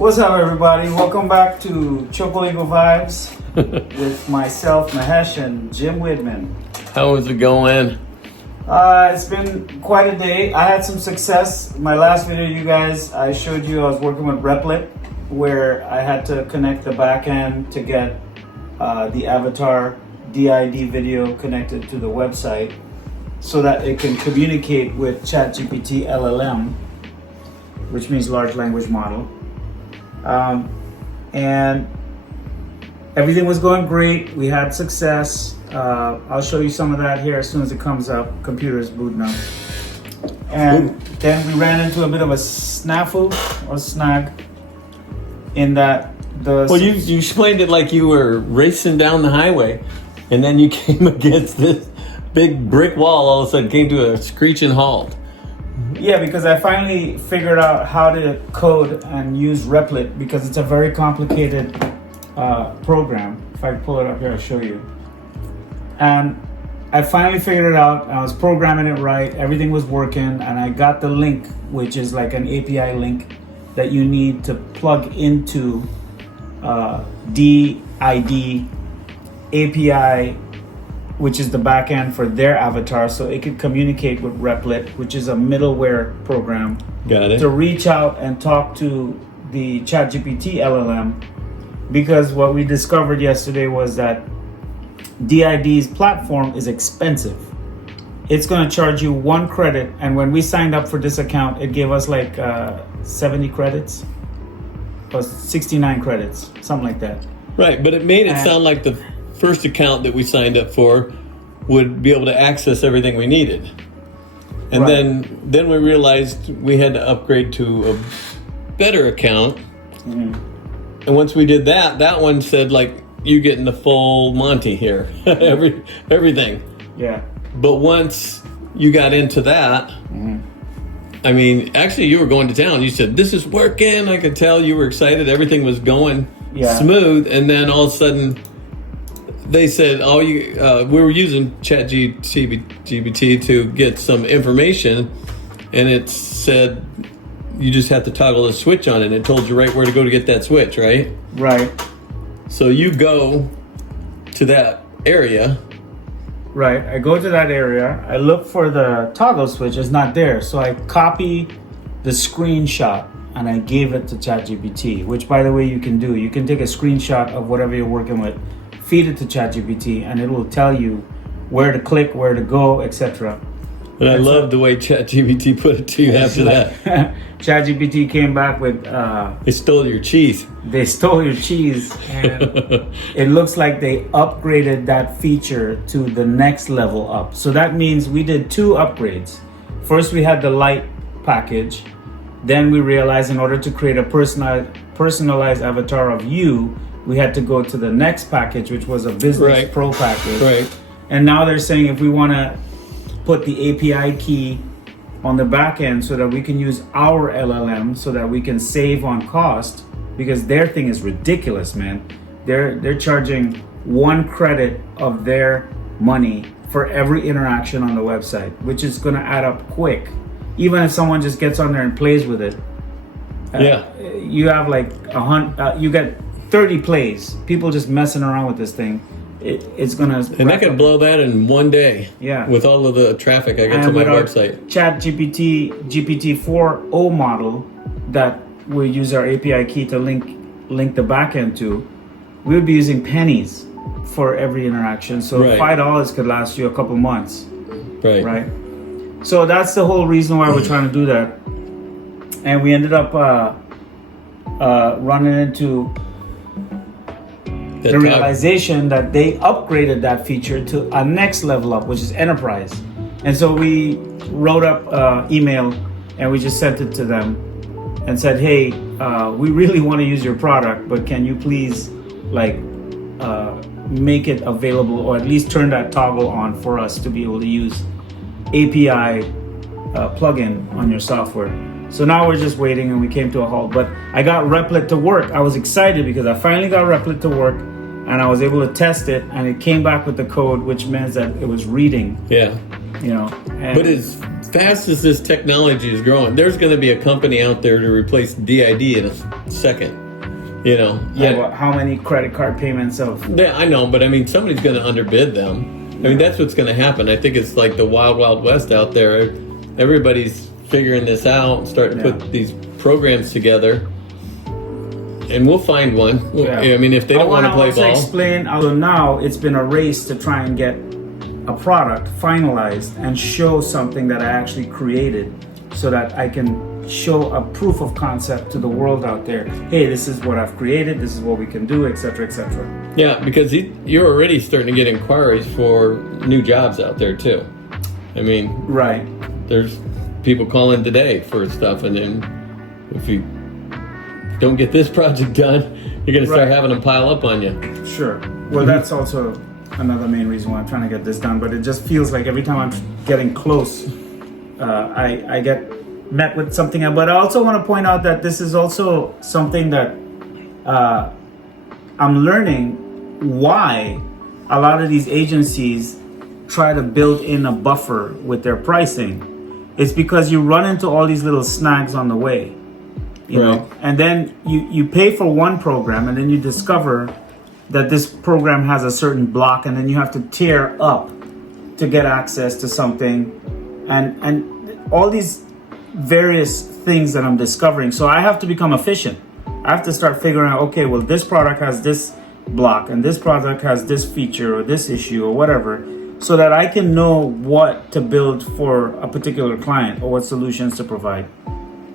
What's up, everybody? Welcome back to Chocolingo Vibes with myself, Mahesh, and Jim Widmann. How is it going? It's been quite a day. I had some success. My last video, you guys, I showed you I was working with Replit, where I had to connect the back end to get the avatar DID video connected to the website so that it can communicate with ChatGPT LLM, which means large language model. And everything was going great. We had success. I'll show you some of that here as soon as it comes up. Computer's booting up. And then we ran into a bit of a snafu or snag in that you explained it like you were racing down the highway and then you came against this big brick wall, all of a sudden came to a screeching halt. Yeah, because I finally figured out how to code and use Replit because it's a very complicated program. If I pull it up here, I'll show you. And I finally figured it out. I was programming it right. Everything was working. And I got the link, which is like an API link that you need to plug into DID API, which is the backend for their avatar, so it could communicate with Replit, which is a middleware program. Got it. To reach out and talk to the ChatGPT LLM, because what we discovered yesterday was that DID's platform is expensive. It's going to charge you 1 credit, and when we signed up for this account, it gave us like 70 credits, or 69 credits, something like that. Right, but it made it sound like the first account that we signed up for would be able to access everything we needed. And then we realized we had to upgrade to a better account. Mm-hmm. And once we did that, that one said like, you're getting the full Monty here, everything. Yeah. But once you got into that, I mean, actually you were going to town. You said, this is working. I could tell you were excited. Everything was going smooth. And then all of a sudden, they said, we were using ChatGPT to get some information, and it said you just have to toggle the switch on it, and it told you right where to go to get that switch, right? Right. So you go to that area. Right, I go to that area, I look for the toggle switch, it's not there, so I copy the screenshot and I gave it to ChatGPT, which by the way you can do. You can take a screenshot of whatever you're working with, feed it to ChatGPT, and it will tell you where to click, where to go, etc. And I love the way ChatGPT put it to you after that. ChatGPT came back with... they stole your cheese. They stole your cheese, and it looks like they upgraded that feature to the next level up. So that means we did 2 upgrades. First, we had the light package. Then we realized in order to create a personalized avatar of you, we had to go to the next package, which was a business pro package. Right. And now they're saying if we want to put the API key on the back end so that we can use our LLM so that we can save on cost, because their thing is ridiculous, man. They're charging 1 credit of their money for every interaction on the website, which is going to add up quick. Even if someone just gets on there and plays with it, you have like you get 30 plays. People just messing around with this thing. It's gonna. And I could blow that in 1 day. Yeah. With all of the traffic I get to my website. ChatGPT GPT-4o model that we use our API key to link the backend to, we would be using pennies for every interaction. So $5 could last you a couple months. Right. Right. So that's the whole reason why we're trying to do that. And we ended up running into the realization that they upgraded that feature to a next level up, which is enterprise. And so we wrote up email and we just sent it to them and said, hey, we really want to use your product, but can you please make it available, or at least turn that toggle on for us to be able to use API plugin on your software. So now we're just waiting, and we came to a halt. But I got Replit to work. I was excited because I finally got Replit to work, and I was able to test it, and it came back with the code, which meant that it was reading. Yeah. You know. But it's fast as this technology is growing, there's going to be a company out there to replace DID in a second. You know. Yeah. But how many credit card payments of? Yeah, I know, but I mean, somebody's going to underbid them. I mean, that's what's going to happen. I think it's like the wild, wild west out there. Everybody's figuring this out, starting to put these programs together. And we'll find one. I mean, if they don't want to play ball. Explain. So now it's been a race to try and get a product finalized and show something that I actually created, so that I can show a proof of concept to the world out there. Hey, this is what I've created. This is what we can do, etc., etc. Yeah, because you're already starting to get inquiries for new jobs out there too. I mean, right. There's people calling today for stuff, and then if you don't get this project done, you're going to start having them pile up on you. Sure. Well, that's also another main reason why I'm trying to get this done. But it just feels like every time I'm getting close, I get met with something. But I also want to point out that this is also something that I'm learning why a lot of these agencies try to build in a buffer with their pricing. It's because you run into all these little snags on the way. You know, and then you pay for one program, and then you discover that this program has a certain block, and then you have to tear up to get access to something, and all these various things that I'm discovering. So I have to become efficient. I have to start figuring out, okay, well, this product has this block, and this product has this feature or this issue or whatever, so that I can know what to build for a particular client or what solutions to provide.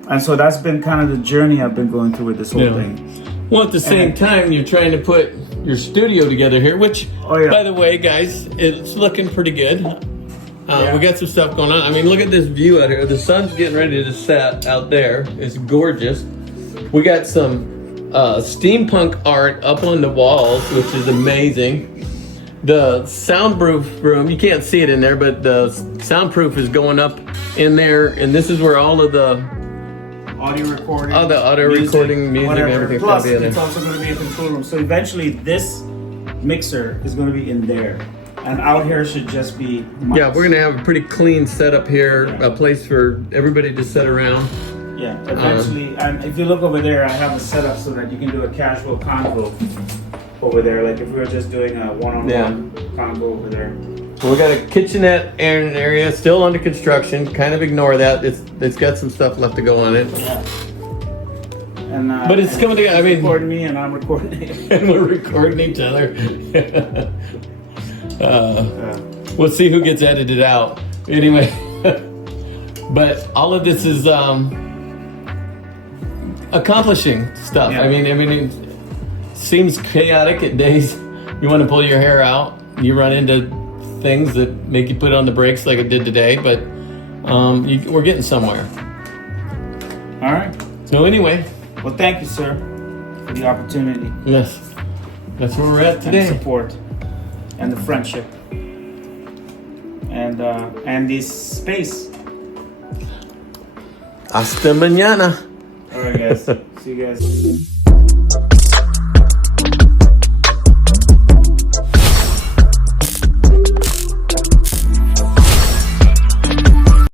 And so that's been kind of the journey I've been going through with this whole thing. Well, at the same time, you're trying to put your studio together here, which, by the way, guys, it's looking pretty good. We got some stuff going on. I mean, look at this view out here. The sun's getting ready to set out there. It's gorgeous. We got some steampunk art up on the walls, which is amazing. The soundproof room, you can't see it in there, but the soundproof is going up in there, and this is where all of the audio recording, the audio recording, music, and everything. Plus, it's also going to be a control room. So eventually, this mixer is going to be in there, and out here should just be mics. Yeah, we're going to have a pretty clean setup here, a place for everybody to sit around. Yeah, eventually, and if you look over there, I have a setup so that you can do a casual convo over there. Like if we were just doing a one-on-one convo over there. So we got a kitchenette area still under construction. Kind of ignore that. It's got some stuff left to go on it. Yeah. And, but it's coming together. I mean, recording me and I'm recording him. And we're recording each other. We'll see who gets edited out. Anyway, but all of this is accomplishing stuff. Yeah. I mean, it seems chaotic at days. You want to pull your hair out. You run into things that make you put on the brakes like it did today, but we're getting somewhere. All right. So anyway. Well, thank you, sir, for the opportunity. Yes. That's where we're at today. And the support and the friendship and this space. Hasta mañana. All right, guys. See you guys.